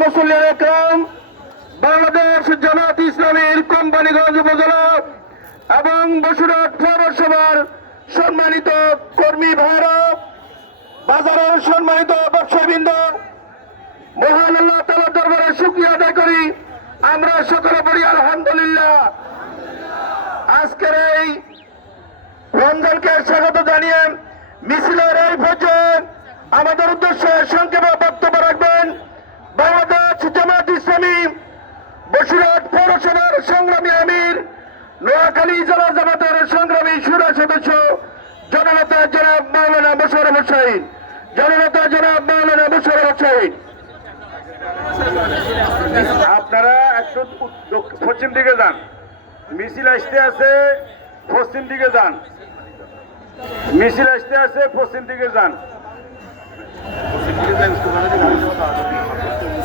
মুসল্লিয়ান একরাম, বাংলাদেশ জামাত ইসলামীর কোম্পানিগঞ্জ উপজেলা এবং বসুরহাট পৌরসভার সম্মানিত কর্মী ভাইরা, বাজারের সম্মানিত ব্যবসায়ীবৃন্দ, মহান আল্লাহ তাআলার দরবারে শুকরিয়া আদায় করি। আমরা সকলে বলি আলহামদুলিল্লাহ। আজকের এই রমজানকে স্বাগত জানিয়ে মিছিলের এই পর্যায়ে আমাদের উদ্দেশ্যে সংক্ষেপে বক্তব্য রাখবেন বাংলাদেশ জামাত ইসলামী বসিরহাট পৌরসভার সংগ্রামী আমির, নোয়াখালী জেলা জামাতের সংগ্রামী সুরা সদস্য জননেতা জনাব মাওলানা মোশাররফ হোসাইন। জননেতা জনাব মাওলানা মোশাররফ হোসাইন। আপনারা একটু পশ্চিম দিকে যান, মিছিল আসতে আছে, পশ্চিম দিকে যান, মিছিল আসতে আছে, পশ্চিম দিকে যান।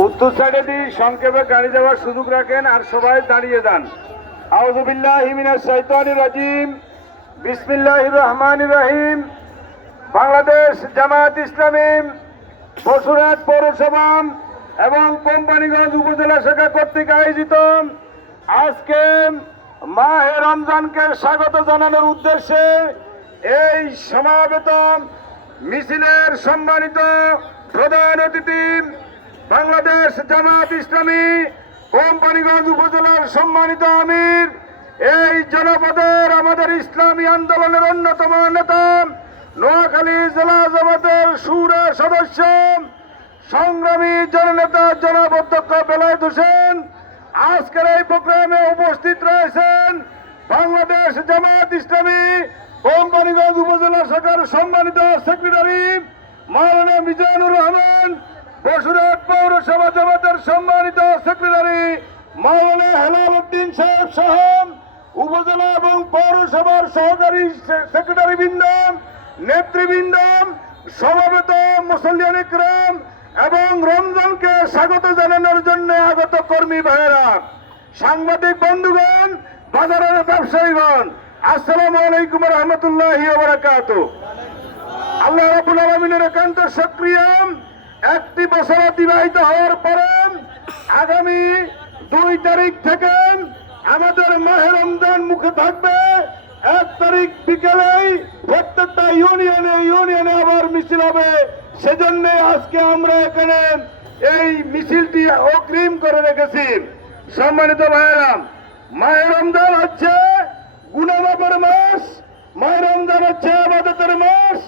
উত্তর সাইডে দিয়ে সংক্ষেপে গাড়ি যাওয়ার সুযোগ রাখেন আর সবাই দাঁড়িয়ে যান। আউযু বিল্লাহি মিনাশ শাইতানির রাজিম, বিসমিল্লাহির রহমানির রহিম। বাংলাদেশ জামাত ইসলামী বসুরহাট পৌরসভা এবং কোম্পানিগঞ্জ উপজেলা শাখা কর্তৃক আয়োজিত আজকে মাহে রমজানকে স্বাগত জানানোর উদ্দেশ্যে এই সমাবেত মিছিলের সম্মানিত প্রধান অতিথি বাংলাদেশ জামাত ইসলামী কোম্পানিগঞ্জ উপজেলার সম্মানিত আমির, এই জনপদের আমাদের ইসলামী আন্দোলনের অন্যতম নেতা, নোয়াখালী জেলা জামাতের সুরা সদস্য সংগ্রামী জননেতা জনাব অধ্যক্ষ বেলায়েত হোসেন। আজকের এই প্রোগ্রামে উপস্থিত রয়েছেন বাংলাদেশ জামাত ইসলামী কোম্পানিগঞ্জ উপজেলা শাখার সম্মানিত সেক্রেটারি মাওলানা মিজানুর রহমান, বসুরহাট পৌরসভা জামাতের সম্মানিত সেক্রেটারি মাওলানা হেলাল উদ্দিন সাহেব সহ উপজেলা এবং পৌরসভার সহকারী সেক্রেটারি বৃন্দ, নেতৃবৃন্দ, সমাবেত মুসল্লিয়ান ইকরাম এবং রমজানকে স্বাগত জানানোর জন্য আগত কর্মী ভাইয়েরা, সাংবাদিক বন্ধুগণ, বাজারের ব্যবসায়ীগণ, আসসালামু আলাইকুম ওয়া রাহমাতুল্লাহি ওয়া বারাকাতুহু। আল্লাহ রাব্বুল আলামিনের একান্ত শুকরিয়া, একটি বছর অতিবাহিত হওয়ার পরে আগামী 2 তারিখ থেকে আমাদের মাহে রমজান মুখে থাকবে। 1 তারিখ বিকেলেই প্রত্যেকটা ইউনিয়নে আবার মিছিল হবে। সেজন্য আজকে আমরা এখানে এই মিছিলটি অগ্রিম করে রেখেছি। সম্মানিত ভাইয়েরা, মাহে রমজান হচ্ছে গুনাহমাফের মাস, মাহে রমজান হচ্ছে ইবাদতের মাস,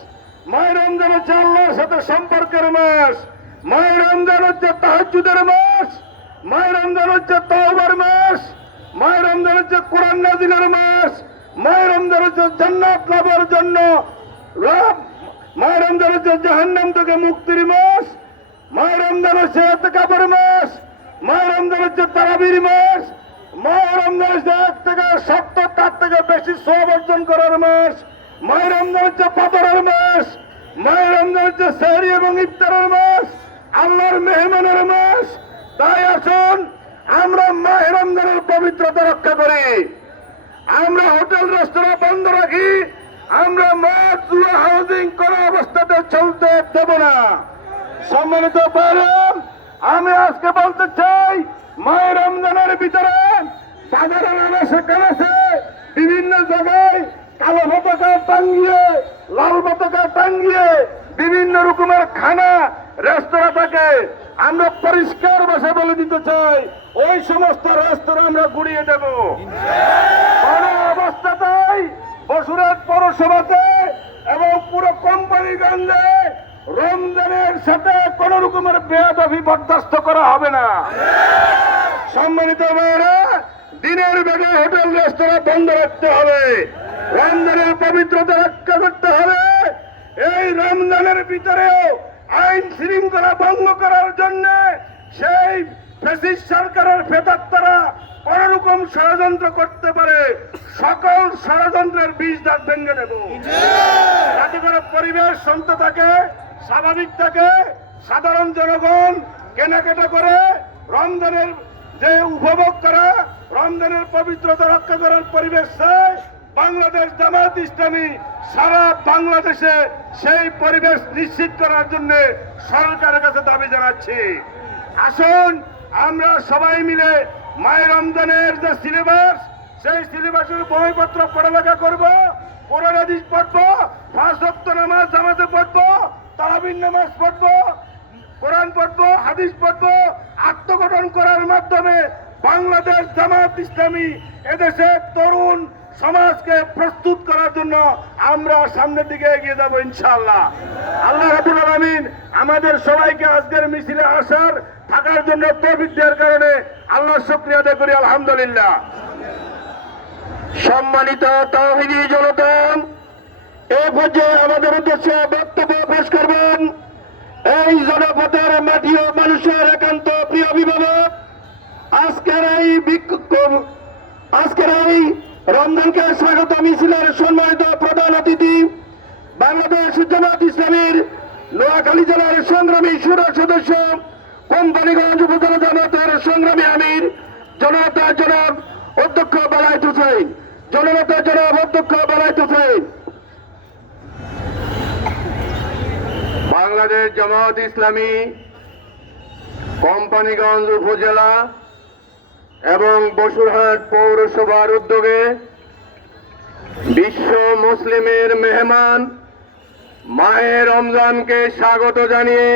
মাহে রমজান হচ্ছে আল্লাহর সাথে সম্পর্কের মাস, মাহে রমজান হচ্ছে তাহাজ্জুদের মাস, মাহে রমজান হচ্ছে তওবার মাস, মাহে রমজান হচ্ছে কোরআন নাযিলের মাস, মাহে রমজান হচ্ছে জান্নাত লাভের জন্য, মাহে রমজান হচ্ছে জাহান্নাম থেকে মুক্তির মাস, মাহে রমজান হচ্ছে ইতিকাফের মাস, মাহে রমজান হচ্ছে তারাবির মাস, মাহে রমজান হচ্ছে 1 থেকে 70 তার থেকে বেশি সওয়াব অর্জন করার মাস, মাহে রমজান হচ্ছে পাতরের মাস, মাহে রমজান হচ্ছে সেহরি এবং ইফতারের মাস, আল্লাহর মেহমানের মাস। তাই আসুন আমরা মাহে রমজানের পবিত্রতা রক্ষা করি, আমরা হোটেল রেস্তোরাঁ বন্ধ রাখি, আমরা মদ জুয়া হাউজিং কোন অবস্থাতে চলতে দেব না। সম্মানিত ভাইরা, আমি আজকে বলতে চাই, মাহে রমজানের ভিতরে সাধারণ আনাচে বিভিন্ন জায়গায় কালো পতাকা টাঙ্গিয়ে, লাল পতাকা টাঙ্গিয়ে বিভিন্ন রকমের খানা রেস্তোরাঁ থাকে। আমরা পরিষ্কার ভাষা বলে দিতে চাই, ওই সমস্ত রেস্তোরাঁ আমরা গুড়িয়ে দেব। কোন অবস্থাতেই বসুরহাট পৌরসভাতে এবং পুরো কোম্পানিগঞ্জে রমজানের সাথে কোন রকমের বেয়াদবি বরদাস্ত করা হবে না। সম্মানিত ভাইয়েরা, দিনের বেলা হোটেল রেস্তোরাঁ বন্ধ রাখতে হবে, রমজানের পবিত্রতা রক্ষা করতে হবে। এই রমজানের ভিতরেও আইন শৃঙ্খলা ভঙ্গ করার জন্য সেই ফ্যাসিস্ট সরকারের প্রেতাত্মারা কোন রকম ষড়যন্ত্র করতে পারে, সকল ষড়যন্ত্রের বীজ দাঁত ভেঙে দেব, যাতে করে পরিবেশ শান্ত থাকে, স্বাভাবিক থাকে, সাধারণ জনগণ কেনাকাটা করে রমজানের যে উপভোগ করা, রমজানের পবিত্রতা রক্ষা করার পরিবেশ চায়। বাংলাদেশ জামাত ইসলামী সারা বাংলাদেশে সেই পরিবেশ নিশ্চিত করার জন্য সরকারের কাছে দাবি জানাচ্ছি। আসুন আমরা সবাই মিলে মায়ের রমজানের যে সিলেবাস, সেই সিলেবাসের বইপত্র পড়ালেখা করব, কোরআন হাদিস পড়বো, 5 ওয়াক্ত নামাজ জামাতে পড়বো, তারাবির নামাজ পড়বো, কোরআন পড়বো, হাদিস পড়বো। আত্মগঠন করার মাধ্যমে বাংলাদেশ জামাত ইসলামী এদেশের তরুণ সমাজকে প্রস্তুত করার জন্য আমরা সামনের দিকে এগিয়ে যাব ইনশাআল্লাহ। আল্লাহ রাব্বুল আলামিন আমাদের সবাইকে আজকের মিছিলে আসার থাকার জন্য তৌফিক দেওয়ার কারণে আল্লাহর শুকরিয়া আদায় করি আলহামদুলিল্লাহ। সম্মানিত তাওহীদি জনতা, এই পর্যায়ে আমাদের উদ্দেশ্যে বক্তব্য পেশ করবেন এই জনপদের মাটি ও মানুষের একান্ত প্রিয় অভিভাবক, আজকের এই রমজানকে স্বাগত মিছিলের সম্মানিত প্রধান অতিথি, বাংলাদেশ জামাত ইসলামীর নোয়াখালী জেলার সংগ্রামী সুরা সদস্য, কোম্পানিগঞ্জ উপজেলা জামাতের সংগ্রামী আমির জনতা জনাব অধ্যক্ষ বেলায়েত হোসেন, জননেতা জনাব অধ্যক্ষ বেলায়েত হোসেন। বাংলাদেশ জামাত ইসলামী কোম্পানিগঞ্জ উপজেলা এবং বসুরহাট পৌরসভার উদ্যোগে বিশ্ব মুসলিমের মেহমান মাহে রমজানকে স্বাগত জানিয়ে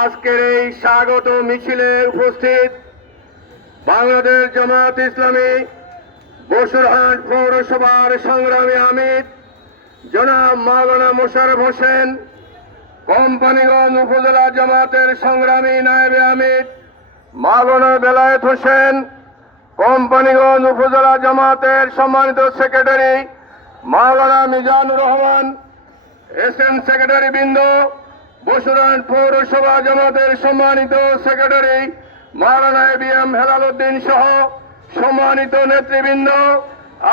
আজকের এই স্বাগত মিছিলে উপস্থিত বাংলাদেশ জামাত ইসলামী বসুরহাট পৌরসভার সংগ্রামী আমির জনাব মাওলানা মোশাররফ হোসেন, কোম্পানিগঞ্জ উপজেলা জামাতের সংগ্রামী নায়েবে আমির মাওলানা বেলায়েত হোসেন, কোম্পানিগঞ্জ উপজেলা জামাতের সম্মানিত সেক্রেটারি মাওলানা মিজানুর রহমান, এসএন সেক্রেটারি বৃন্দ, বসুরহাট পৌরসভা জামাতের সম্মানিত সেক্রেটারি মাওলানা এবিএম হেলাল উদ্দিন সহ সম্মানিত নেতৃবৃন্দ,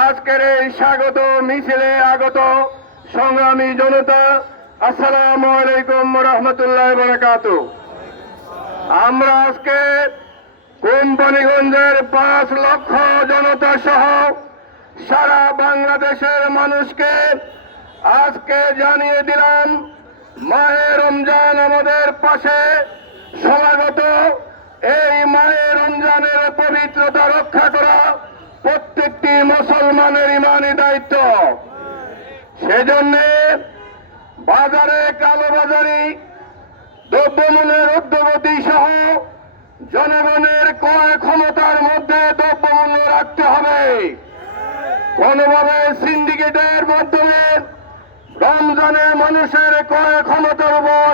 আজকের এই স্বাগত মিছিলে আগত সংগ্রামী জনতা, আসসালামু আলাইকুম ওয়া রাহমাতুল্লাহি ওয়া বারাকাতুহু। আমরা আজকে কোম্পানিগঞ্জের 5 লক্ষ জনতা সহ সারা বাংলাদেশের মানুষকে আজকে জানিয়ে দিলাম মাহে রমজান আমাদের পাশে সমাগত। এই মাহে রমজানের পবিত্রতা রক্ষা করা প্রত্যেকটি মুসলমানের ইমানি দায়িত্ব। সেজন্যে বাজারে কালোবাজারি, দ্রব্যমূল্যের ঊর্ধ্বগতি সহ জনগণের ক্রয় ক্ষমতার মধ্যে দ্রব্যমূল্য রাখতে হবে। কোনোভাবে সিন্ডিকেটের মাধ্যমে রমজানে মানুষের ক্রয় ক্ষমতার উপর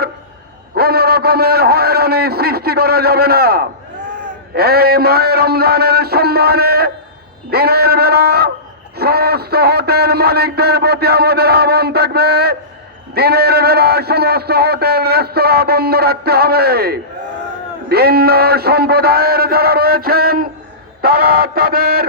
কোন রকমের হয়রানি সৃষ্টি করা যাবে না। এই মাহে রমজানের সম্মানে দিনের বেলা সমস্ত হোটেল মালিকদের প্রতি আমাদের আহ্বান থাকবে, দিনের বেলা সমস্ত হোটেল রেস্তোরাঁ বন্ধ রাখতে হবে। ভিন্ন সম্প্রদায়ের যারা রয়েছেন তারা তাদের